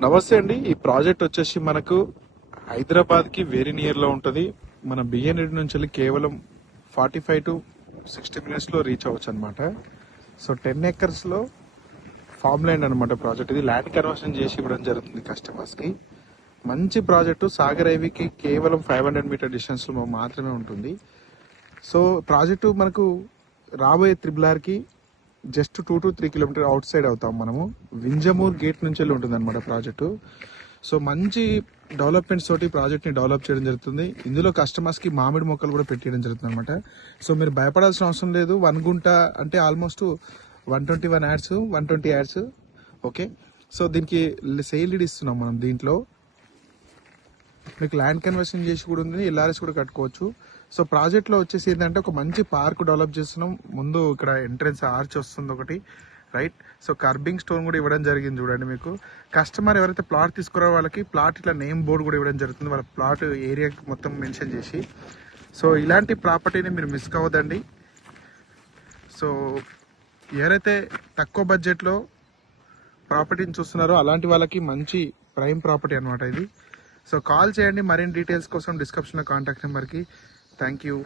నమస్తే అండి. ఈ ప్రాజెక్ట్ వచ్చేసి మనకు హైదరాబాద్ కి వెరీ నియర్ లో ఉంటది. మన బిఎన్ రెడ్డి నుంచి వెళ్ళి కేవలం 45 to 60 minutes లో రీచ్ అవ్వచ్చు అనమాట. సో 10 acres లో ఫార్మ్ ల్యాండ్ అనమాట ప్రాజెక్ట్. ఇది ల్యాండ్ కన్వర్షన్ చేసి ఇవ్వడం జరుగుతుంది కస్టమర్స్ కి. మంచి ప్రాజెక్టు సాగర్ హైవేకి కేవలం 500 మీటర్ డిస్టెన్స్ లో మాత్రమే ఉంటుంది. సో ప్రాజెక్టు మనకు రాబోయే త్రిబుల్ కి just 2 to 3 kilometer outside అవుతాం మనము. వింజమూర్ గేట్ నుంచి వెళ్ళి ఉంటుంది అనమాట ప్రాజెక్టు. సో మంచి డెవలప్మెంట్స్ తోటి ప్రాజెక్ట్ ని డెవలప్ చేయడం జరుగుతుంది. ఇందులో కస్టమర్స్ కి మామిడి మొక్కలు కూడా పెట్టడం జరుగుతుంది అనమాట. సో మీరు భయపడాల్సిన అవసరం లేదు. 1 గుంట అంటే almost 121 ads, 120 ads. Okay, so దీనికి సేల్ లీడ్ ఇస్తున్నాం మనం. దీంట్లో మీకు ల్యాండ్ కన్వర్షన్ చేసి కూడా ఉంది, ఎల్ఆర్ఎస్ కూడా కట్టుకోవచ్చు. సో ప్రాజెక్ట్ లో వచ్చేసి ఏంటంటే ఒక మంచి పార్క్ డెవలప్ చేస్తున్నాం. ముందు ఇక్కడ ఎంట్రన్స్ ఆర్చ్ వస్తుంది ఒకటి, రైట్. సో కర్బింగ్ స్టోన్ కూడా ఇవ్వడం జరిగింది చూడండి. మీకు కస్టమర్ ఎవరైతే ప్లాట్ తీసుకురాో వాళ్ళకి ప్లాట్ ఇట్లా నేమ్ బోర్డు కూడా ఇవ్వడం జరుగుతుంది, వాళ్ళ ప్లాట్ ఏరియా మొత్తం మెన్షన్ చేసి. సో ఇలాంటి ప్రాపర్టీని మీరు మిస్ కావద్దండి. సో ఎవరైతే తక్కువ బడ్జెట్లో ప్రాపర్టీని చూస్తున్నారో అలాంటి వాళ్ళకి మంచి ప్రైమ్ ప్రాపర్టీ అనమాట ఇది. సో కాల్ చేయండి మరిన్ని డీటెయిల్స్ కోసం డిస్క్రిప్షన్లో కాంటాక్ట్ నెంబర్కి. Thank you.